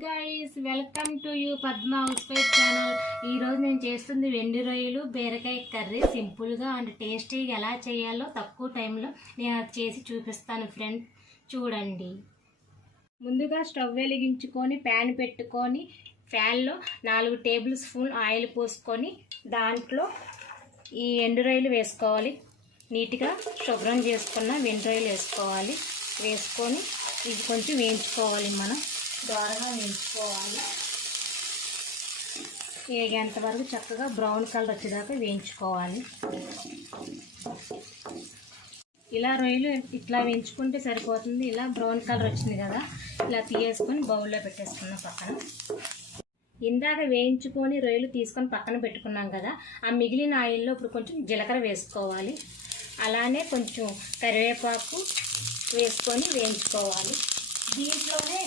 Guys, welcome to you Padma house wife channel. ఈరోజు నేను చేస్తుంది వెండి రొయ్యలు బీరకాయ కర్రీ. సింపుల్గా అండ్ టేస్టీగా ఎలా చేయాలో తక్కువ టైంలో నేను అది చేసి చూపిస్తాను ఫ్రెండ్స్, చూడండి. ముందుగా స్టవ్ వెలిగించుకొని ప్యాన్ పెట్టుకొని ప్యాన్లో 4 టేబుల్ స్పూన్ ఆయిల్ పోసుకొని దాంట్లో ఈ ఎండు రొయ్యలు వేసుకోవాలి. నీట్గా శుభ్రం చేసుకున్న వెండి రొయ్యలు వేసుకోవాలి. వేసుకొని ఇది కొంచెం వేయించుకోవాలి. మనం దోరగా వేయించుకోవాలి. వేగేంత వరకు చక్కగా బ్రౌన్ కలర్ వచ్చేదాకా వేయించుకోవాలి. ఇలా రొయ్యలు ఇట్లా వేయించుకుంటే సరిపోతుంది. ఇలా బ్రౌన్ కలర్ వచ్చింది కదా, ఇలా తీసేసుకొని బౌల్లో పెట్టేసుకున్నాం పక్కన. ఇందాక వేయించుకొని రొయ్యలు తీసుకొని పక్కన పెట్టుకున్నాం కదా, ఆ మిగిలిన ఆయిల్లో ఇప్పుడు కొంచెం జీలకర్ర వేసుకోవాలి. అలానే కొంచెం కరివేపాకు వేసుకొని వేయించుకోవాలి. దీంట్లోనే